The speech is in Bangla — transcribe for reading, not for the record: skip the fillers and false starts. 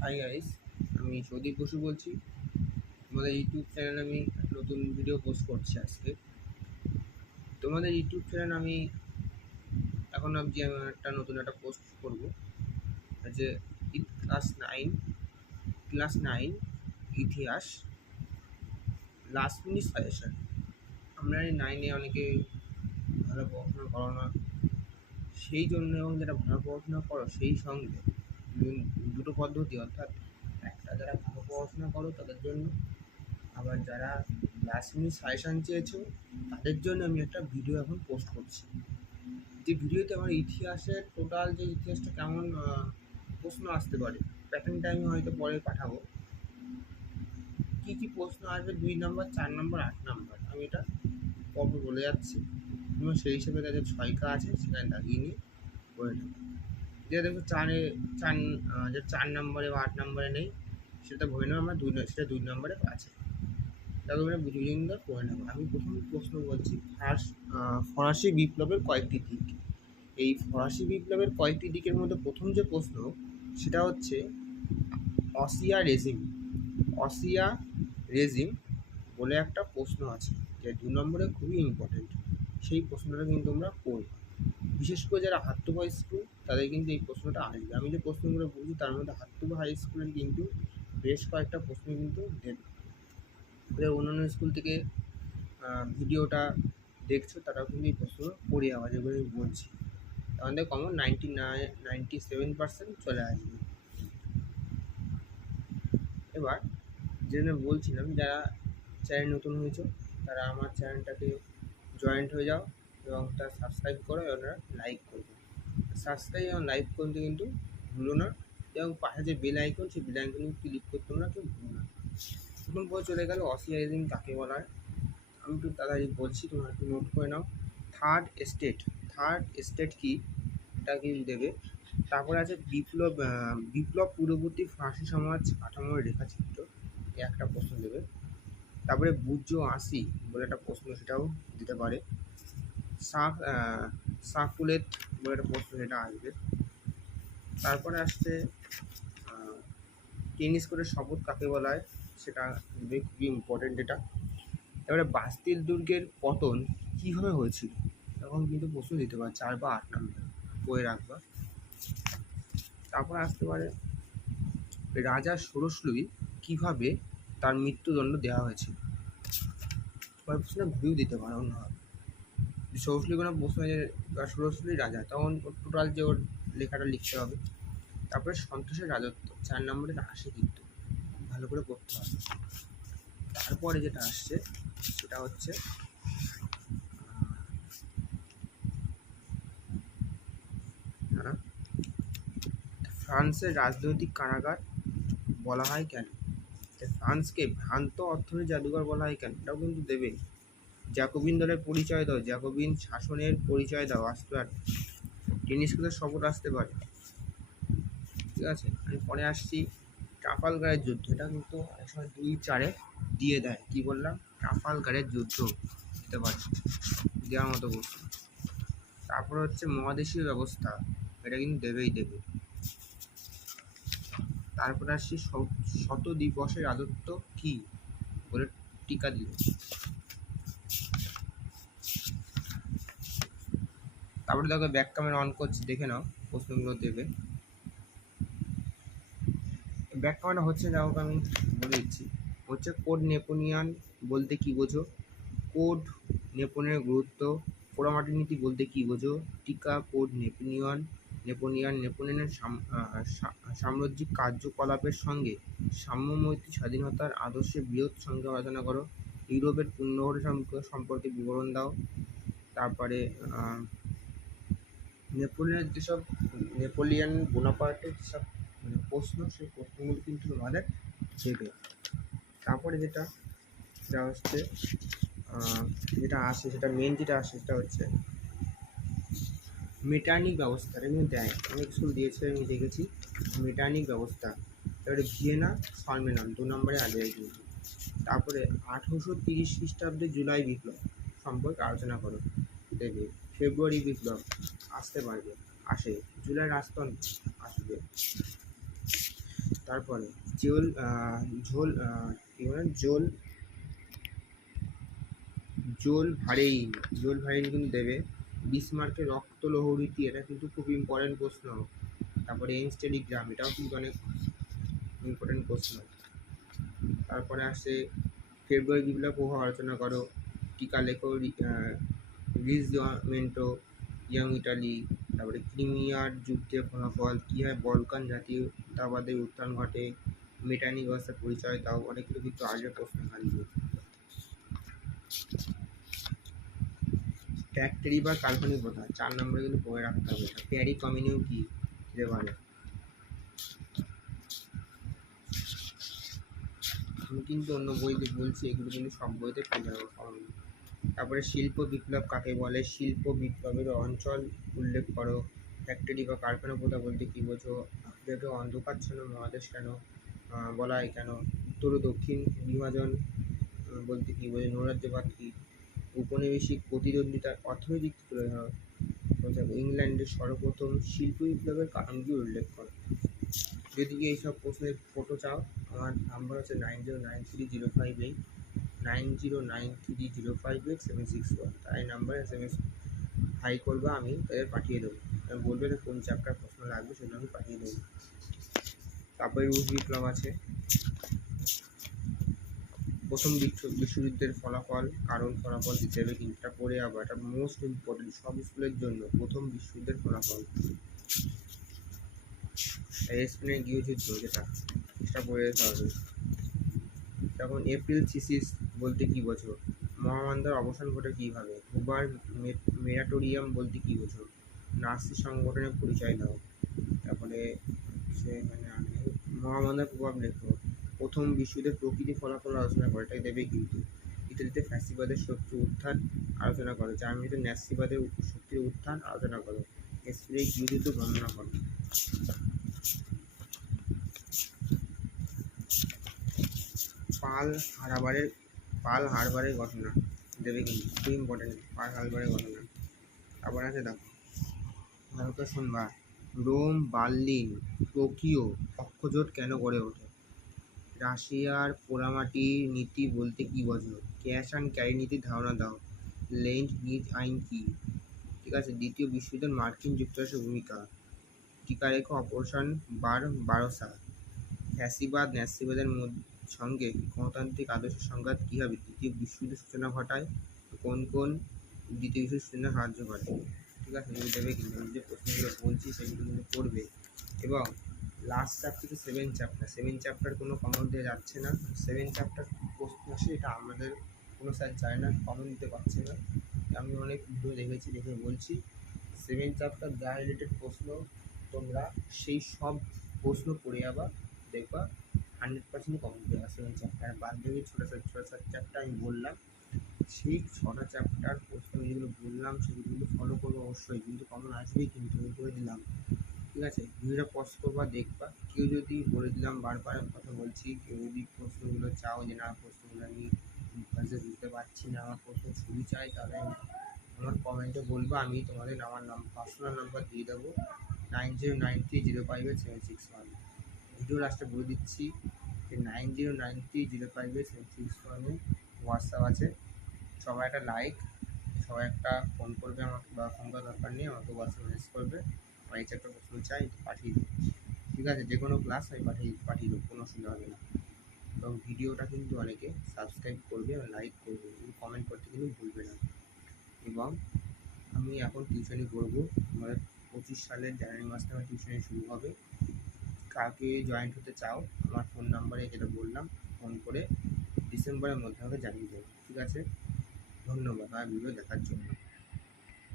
হাই গাইস, আমি সদীপ বসু বলছি। তোমাদের ইউটিউব চ্যানেলে আমি নতুন ভিডিও পোস্ট করছি আজকে। তোমাদের ইউটিউব চ্যানেল আমি এখন ভাবছি আমি নতুন একটা পোস্ট করব, যে ক্লাস নাইন ইতিহাস লাস্ট মিনিট সাজেশন। আমরা এই নাইনে অনেকে ভালো পড়াশোনা করো না, সেই জন্য এবং যারা ভালো পড়াশোনা করো সেই সঙ্গে দুটো পদ্ধতি, অর্থাৎ একটা যারা ভালো পড়াশোনা করো তাদের জন্য, আবার যারা লাস্ট মিনিট সাজেশান চেয়েছো তাদের জন্য আমি একটা ভিডিও এখন পোস্ট করছি। যে ভিডিওতে আমার ইতিহাসের টোটাল যে ইতিহাসটা কেমন প্রশ্ন আসতে পারে, প্যাটার্নটা আমি হয়তো পরে পাঠাবো। কী কী প্রশ্ন আসবে 2 নম্বর, 4 নম্বর, 8 নম্বর, আমি এটা পরপর বলে যাচ্ছি এবং সেই হিসেবে তাদের ছয়কা আছে সেখানে দাগিয়ে নিয়ে করে নেব। যেটা দেখো যে 4 নম্বরে বা 8 নম্বরে নেই সেটা ভরে নেবো আমরা, সেটা 2 নম্বরে আছে। তারপরে আমরা বুঝে বুঝে করে নেবো। আমি প্রথম প্রশ্ন বলছি, ফরাসি বিপ্লবের কয়েকটি দিক। এই ফরাসি বিপ্লবের কয়েকটি দিকের মধ্যে প্রথম যে প্রশ্ন সেটা হচ্ছে অসিয়া রেজিম বলে একটা প্রশ্ন আছে, যে 2 নম্বরে খুবই ইম্পর্টেন্ট। সেই প্রশ্নটা কিন্তু তোমরা করবে, বিশেষ করে যারা হাত্তুবা স্কুল তাদের কিন্তু এই প্রশ্নটা আসবে। আমি যে প্রশ্নগুলো বলছি তার মধ্যে হাত্তুবা হাই স্কুলের কিন্তু বেশ কয়েকটা প্রশ্ন কিন্তু দেবে। অন্যান্য স্কুল থেকে ভিডিওটা দেখছো তারাও কিন্তু এই প্রশ্ন পড়ে যাওয়া, যেগুলো আমি বলছি আমাদের কমন 97% চলে আসবে। এবার যেটা বলছিলাম, যারা চ্যানেল নতুন হয়েছো তারা আমার চ্যানেলটাকে জয়েন্ট হয়ে যাও এবং তারা সাবস্ক্রাইব করো এবং লাইক করবে। সাবস্ক্রাইব এবং লাইক করতে কিন্তু ভুলো না, এবং পাশে যে বেল আইকন সেই বেল আইকন ক্লিক করতে তোমরা কেউ ভুলো না। প্রথম পরে চলে গেল অসিয়ালিজম কাকে বলা হয়। আমি একটু তাড়াতাড়ি বলছি, তোমরা একটু নোট করে নাও। থার্ড স্টেট কি, এটা কিন্তু দেবে। তারপরে আছে বিপ্লব পূর্ববর্তী ফরাসি সমাজ কাঠামোর রেখাচিত্র, একটা প্রশ্ন দেবে। তারপরে বুর্জোয়াসি বলে একটা প্রশ্ন, সেটাও দিতে পারে। সাকুলেত বলে একটা প্রশ্ন, সেটা আসবে। তারপরে আসছে টেনিস কোর্টের শপথ কাকে বলা হয়, সেটা খুবই ইম্পর্টেন্ট এটা। এবারে বাস্তিল দুর্গের পতন কীভাবে হয়েছিল, তখন কিন্তু প্রশ্ন দিতে পারে 4 বা 8 নম্বর, বয়ে রাখবা। তারপর আসতে পারে রাজা ষোড়শলুই কীভাবে তার মৃত্যুদণ্ড দেওয়া হয়েছিল, পরের প্রশ্নে ঘুরিয়েও দিতে পারে অন্যভাবে। ষোড়শলুই কোনো প্রশ্ন যে ষোড়শলুই রাজা, তখন টোটাল যে ওর লেখাটা লিখতে হবে। তারপরে সন্তোষের রাজত্ব 4 নম্বরে আসে, কিন্তু ভালো করে পড়তে হবে। তারপরে যেটা আসছে সেটা হচ্ছে ফ্রান্সের রাজনৈতিক কারাগার বলা হয় কেন, ফ্রান্সকে ভ্রান্ত অর্থনীতি জাদুঘর বলা হয় কেন, এটাও কিন্তু দেবে। জ্যাকোবিন দলের পরিচয় দাও, জ্যাকোবিন শাসনের পরিচয় দাও, আসতে পারে। টেনিস কোর্টের শপথ আসতে পারে, ঠিক আছে। আমি পরে আসছি ট্রাফালগারের যুদ্ধ, এটা কিন্তু অনেক সময় 2-4-এ দিয়ে দেয়। কি বললাম, ট্রাফালগারের যুদ্ধ দিতে পারে, দেওয়ার মতো বস্তু। তারপর হচ্ছে মহাদেশীয় ব্যবস্থা, এটা কিন্তু দেবে। তারপরে আসছি শত দিবসের রাজত্ব কি বলে টিকা দিল। তারপরে দেখো ব্যাক ক্যামেরা অন করছি, দেখে নাও প্রশ্নগুলো দেবে। ব্যাক ক্যামেরা হচ্ছে, দেখো আমি বলে দিচ্ছি, হচ্ছে কোড নেপোলিয়ান বলতে কি বোঝো, কোড নেপোলিয়নের গুরুত্ব, পোড়ামাটির নীতি বলতে কি বোঝো, টিকা কোড নেপোলিয়নের সাম্রাজ্যিক কার্যকলাপের সঙ্গে সাম্যমৈত্রী স্বাধীনতার আদর্শে বৃহৎ সংখ্যা আলোচনা করো, ইউরোপের পুণ্যভরে সম্পর্কে বিবরণ দাও। তারপরে নেপোলিয়ান বোনাপার্টের যেসব প্রশ্ন, সেই প্রশ্নগুলো কিন্তু তোমাদের দেবে। তারপরে যেটা হচ্ছে যেটা আসে, সেটা মেন যেটা আসে সেটা হচ্ছে মেটার্নিক ব্যবস্থা। এটা কিন্তু দেয়, অনেক স্কুল দিয়েছে, আমি দেখেছি মেটার্নিক ব্যবস্থা। তারপরে ভিয়েনা সম্মেলন 2 নম্বরে আসবে কিন্তু। তারপরে 1830 খ্রিস্টাব্দে জুলাই বিপ্লব সম্পর্কে আলোচনা করো, দেবে। ফেব্রুয়ারি বিপ্লব আসতে পারবে, আসে। জুলাই রাজতন্ত্র আসবে। তারপরে জোল ঝোল কী বলে জোল ভারেইন কিন্তু দেবে। বিসমার্কের রক্তলহরীটি, এটা কিন্তু খুব ইম্পর্টেন্ট প্রশ্ন। তারপরে এনস্টেডিগ্রাম, এটাও কিন্তু অনেক ইম্পর্টেন্ট প্রশ্ন। তারপরে আসে ফেব্রুয়ারি বিপ্লব প্রভাব আলোচনা করো, টিকা লেখো, রিজমেন্টো, ইয়াং ইটালি। তারপরে ক্রিমিয়ার যুদ্ধের ফলাফল, কী হয় বলকান জাতীয়তাবাদের উত্থান ঘটে, মেটানি ব্যবস্থার পরিচয় দাও। অনেকগুলো কিন্তু আগের প্রশ্ন থাকবে। ফ্যাক্টরি বা কাল্পনিক প্রথা 4 নম্বরে কিন্তু পড়ে রাখতে হবে। প্যারি কমিউনিউ কি দিতে পারে। আমি কিন্তু অন্য বইতে বলছি, এগুলো কিন্তু সব বইতে পেয়ে যাবো। তারপরে শিল্প বিপ্লব কাকে বলে, শিল্প বিপ্লবের অঞ্চল উল্লেখ করো। ফ্যাক্টরি বা কারখানা প্রথা বলতে কী বোঝো, আফ্রিকাকে অন্ধকারচ্ছন্ন মহাদেশ কেন বলা হয়, কেন উত্তর ও দক্ষিণ বিভাজন বলতে কী বোঝো, নৈরাজ্যবাদ কী, উপনিবেশিক প্রতিদ্বন্দ্বিতার অর্থনৈতিক তুলে ধরো। ইংল্যান্ডের সর্বপ্রথম শিল্প বিপ্লবের কারণগুলি উল্লেখ করো। যদি এইসব প্রশ্নের ফটো চাও, আমার নাম্বার হচ্ছে 9093058761। তাই নাম্বারে SMS হাই করবা, আমি তাদের পাঠিয়ে দেবো। বলবে যে কোন চ্যাপ্টার প্রশ্ন লাগবে, সেটা আমি পাঠিয়ে দেবো। তারপরে রুশ বিপ্লব আছে, প্রথম বিশ্বযুদ্ধের ফলাফল, ফলাফল দিতে হবে কিন্তু এটা পড়ে যাবো। এটা মোস্ট ইম্পর্টেন্ট সব স্কুলের জন্য, প্রথম বিশ্বযুদ্ধের ফলাফল। স্পেনের গৃহযুদ্ধ যেটা পড়ে যেতে হবে। তখন এপ্রিল থিসিস বলতে কী বোঝো, মহামন্দার অবসান ঘটে কীভাবে, হুবার মেরাটোরিয়াম বলতে কী বোঝো, নাৎসি সংগঠনের পরিচয় দাও। তারপরে মহামন্দার প্রভাব লেখো, প্রথম বিশ্বযুদ্ধের প্রকৃতি ফলাফল আলোচনা করে, এটাই দেবে কিন্তু। ইতালিতে ফ্যাসিবাদের শক্তির উত্থান আলোচনা করো, জার্মানিতে ন্যাসিবাদের শক্তির উত্থান আলোচনা করো, স্পেনের গৃহযুদ্ধ বর্ণনা করো। পার্ল হারবারের ঘটনা দেবে কিন্তু, খুব ইম্পর্টেন্ট পার্ল হারবারের ঘটনা। তারপর আছে দেখো, ভারতে শুনবা, রোম, বার্লিন, টোকিও অক্ষজোট কেন গড়ে ওঠে, রাশিয়ার পোড়ামাটির নীতি বলতে কী বোঝো, ক্যাশ অ্যান্ড ক্যারি নীতির ধারণা দাও। লেন্ড লিজ আইন কি, ঠিক আছে। দ্বিতীয় বিশ্বযুদ্ধে মার্কিন যুক্তরাষ্ট্রের ভূমিকা, টিকা রেখো অপারেশন বারোসা। ফ্যাসিবাদ ন্যাসিবাদের সঙ্গে গণতান্ত্রিক আদর্শের সংঘাত কীভাবে দ্বিতীয় বিশ্বযুদ্ধের সূচনা ঘটায়, কোন দ্বিতীয় বিশ্বযুদ্ধের সূচনা সাহায্য করে, ঠিক আছে। এগুলো দেবে কিন্তু, আমি যে প্রশ্নগুলো বলছি সেগুলো কিন্তু পড়বে। এবং লাস্ট চ্যাপ্টার তো 7 চ্যাপ্টার কোনো কমন দেওয়া যাচ্ছে না। 7 চ্যাপ্টার প্রশ্ন আসে, এটা আমাদের কোনো স্যার চায় না, কমন দিতে পারছে না। আমি অনেক ভিডিও দেখেছি, দেখে বলছি 7 চ্যাপ্টার যা রিলেটেড প্রশ্ন, তোমরা সেই সব প্রশ্ন পড়ে যাবা, দেখবা 100% কমন দেওয়া। 7 চ্যাপ্টার বাদ দিয়ে ছোটো চ্যাপ্টার আমি বললাম, সেই 6টা চ্যাপ্টার প্রশ্ন যেগুলো বললাম সেগুলো কিন্তু ফলো করবো অবশ্যই, কিন্তু কমন আসবেই কিন্তু, আমি করে দিলাম, ঠিক আছে। ভিডিওটা পজ করবা, দেখবা। কেউ যদি বলে দিলাম বারবার কথা বলছি, কেউ যদি প্রশ্নগুলো চাও যে না প্রশ্নগুলো আমি বুঝতে পারছি না, আমার প্রশ্ন ছবি চাই, তাহলে আমার কমেন্টে বলবো, আমি তোমাদের আমার পার্সোনাল নাম্বার দিয়ে দেবো 9093058761। ভিডিও লাস্টে বলে দিচ্ছি যে 9093058761 হোয়াটসঅ্যাপ আছে। সবাই একটা লাইক, সবাই একটা ফোন করবে আমাকে, বা ফোন করার দরকার নেই, আমাকে হোয়াটসঅ্যাপ মেসেজ করবে, আমার এই একটা প্রশ্ন চাই পাঠিয়ে দেবো, ঠিক আছে। যে কোনো ক্লাস আমি পাঠিয়ে দেবো, কোনো অসুবিধা হবে না। এবং ভিডিওটা কিন্তু অনেকে সাবস্ক্রাইব করবে এবং লাইক করবে, কমেন্ট করতে কিন্তু ভুলবে না। এবং আমি এখন টিউশনি করবো, আমাদের 25 সালের জানুয়ারি মাস থেকে আমার টিউশনি শুরু হবে। কাকে জয়েন্ট হতে চাও, আমার ফোন নাম্বারে যেটা বললাম ফোন করে ডিসেম্বরের মধ্যে আমাকে জানিয়ে দেবো, ঠিক আছে। ধন্যবাদ আমার ভিডিও দেখার জন্য।